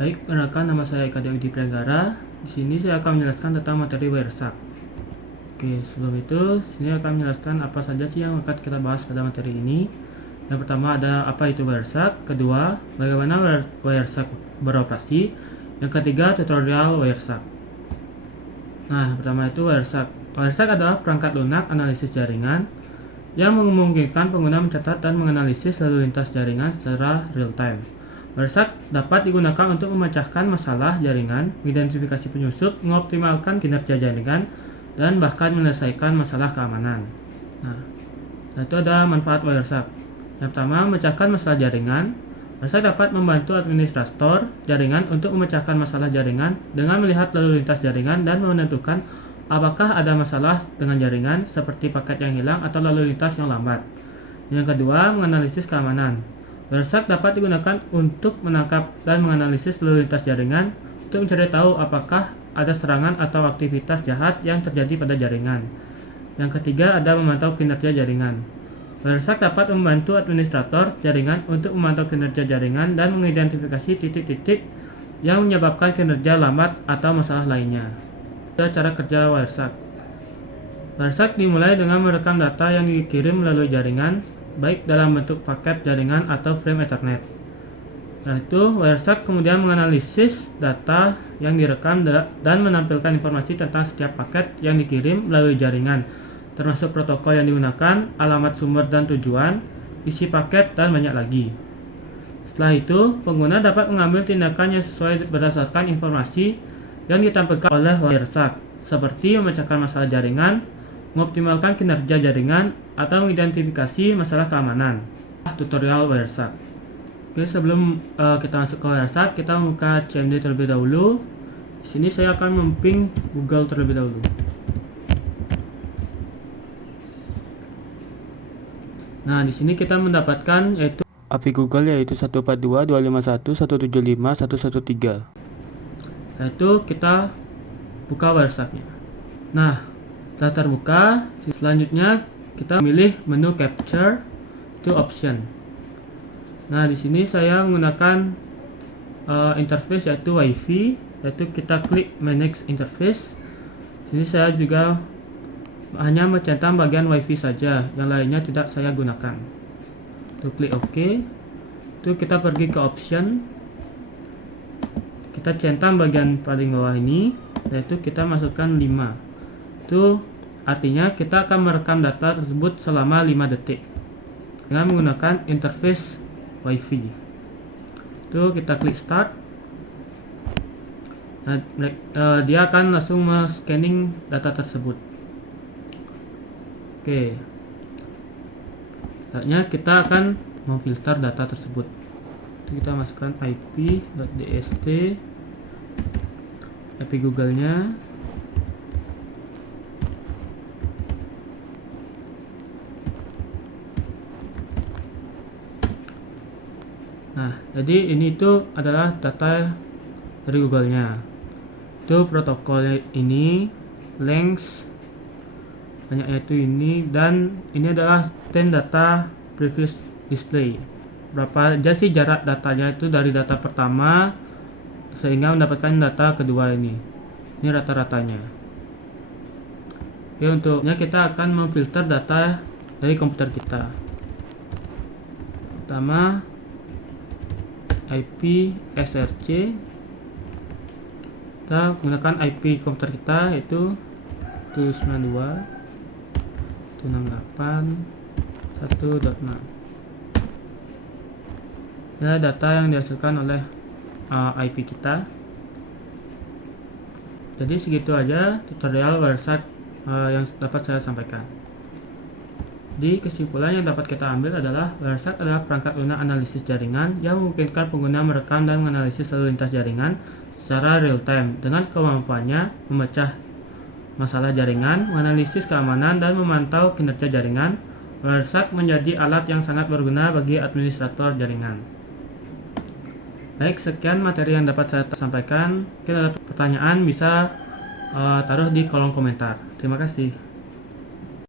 Baik, perkenalkan nama saya Eka Dewi Pranggara. Di sini saya akan menjelaskan tentang materi Wireshark. Oke, sebelum itu, sini akan menjelaskan apa saja sih yang akan kita bahas pada materi ini. Yang pertama ada apa itu Wireshark, kedua, bagaimana Wireshark beroperasi, yang ketiga tutorial Wireshark. Nah, pertama itu Wireshark. Wireshark adalah perangkat lunak analisis jaringan yang memungkinkan pengguna mencatat dan menganalisis lalu lintas jaringan secara real time. Wireshark dapat digunakan untuk memecahkan masalah jaringan, mengidentifikasi penyusup, mengoptimalkan kinerja jaringan, dan bahkan menyelesaikan masalah keamanan. Nah, itu ada manfaat Wireshark. Yang pertama, memecahkan masalah jaringan. Wireshark dapat membantu administrator jaringan untuk memecahkan masalah jaringan dengan melihat lalu lintas jaringan dan menentukan apakah ada masalah dengan jaringan seperti paket yang hilang atau lalu lintas yang lambat. Yang kedua, menganalisis keamanan. Wireshark dapat digunakan untuk menangkap dan menganalisis lalu lintas jaringan untuk mencari tahu apakah ada serangan atau aktivitas jahat yang terjadi pada jaringan. Yang ketiga, ada memantau kinerja jaringan. Wireshark dapat membantu administrator jaringan untuk memantau kinerja jaringan dan mengidentifikasi titik-titik yang menyebabkan kinerja lambat atau masalah lainnya. Cara kerja Wireshark. Wireshark dimulai dengan merekam data yang dikirim melalui jaringan, baik dalam bentuk paket jaringan atau frame Ethernet. Setelah itu, Wireshark kemudian menganalisis data yang direkam dan menampilkan informasi tentang setiap paket yang dikirim melalui jaringan, termasuk protokol yang digunakan, alamat sumber dan tujuan, isi paket, dan banyak lagi. Setelah itu, pengguna dapat mengambil tindakan yang sesuai berdasarkan informasi yang ditampilkan oleh Wireshark, seperti memecahkan masalah jaringan, mengoptimalkan kinerja jaringan, atau mengidentifikasi masalah keamanan. Tutorial Wireshark. Oke, sebelum kita masuk ke Wireshark, kita buka CMD terlebih dahulu. Di sini saya akan memping Google terlebih dahulu. Nah, di sini kita mendapatkan yaitu API Google yaitu 142.251.175.113. Yaitu kita buka Wiresharknya. Nah, setelah terbuka, selanjutnya kita memilih menu Capture to Option. Nah, di sini saya menggunakan interface yaitu Wi-Fi, yaitu kita klik Manage Interface. Sini saya juga hanya mencentang bagian Wi-Fi saja, yang lainnya tidak saya gunakan. Itu klik OK. Itu kita pergi ke Option. Kita centang bagian paling bawah ini, yaitu kita masukkan 5. Itu artinya kita akan merekam data tersebut selama 5 detik dengan menggunakan interface Wi-Fi. Itu kita klik Start. Nah, dia akan langsung scanning data tersebut. Oke. Selanjutnya kita akan memfilter data tersebut. Itu kita masukkan ip.dst, IP Google-nya. Nah, jadi ini itu adalah data dari Google-nya. Itu protokol ini, length banyaknya itu ini, dan ini adalah 10 data previous display. Berapa aja sih jarak datanya itu dari data pertama sehingga mendapatkan data kedua ini. Ini rata-ratanya. Oke, untuknya kita akan memfilter data dari komputer kita. Pertama, IP SRC. Kita gunakan IP komputer kita yaitu 192.168.1.6. Ini data yang dihasilkan oleh IP kita. Jadi segitu aja tutorial Wireshark yang dapat saya sampaikan. Di kesimpulan yang dapat kita ambil adalah Wireshark adalah perangkat lunak analisis jaringan yang memungkinkan pengguna merekam dan menganalisis lalu lintas jaringan secara real time dengan kemampuannya memecah masalah jaringan, menganalisis keamanan, dan memantau kinerja jaringan. Wireshark menjadi alat yang sangat berguna bagi administrator jaringan. Baik, sekian materi yang dapat saya sampaikan. Jika ada pertanyaan bisa taruh di kolom komentar. Terima kasih.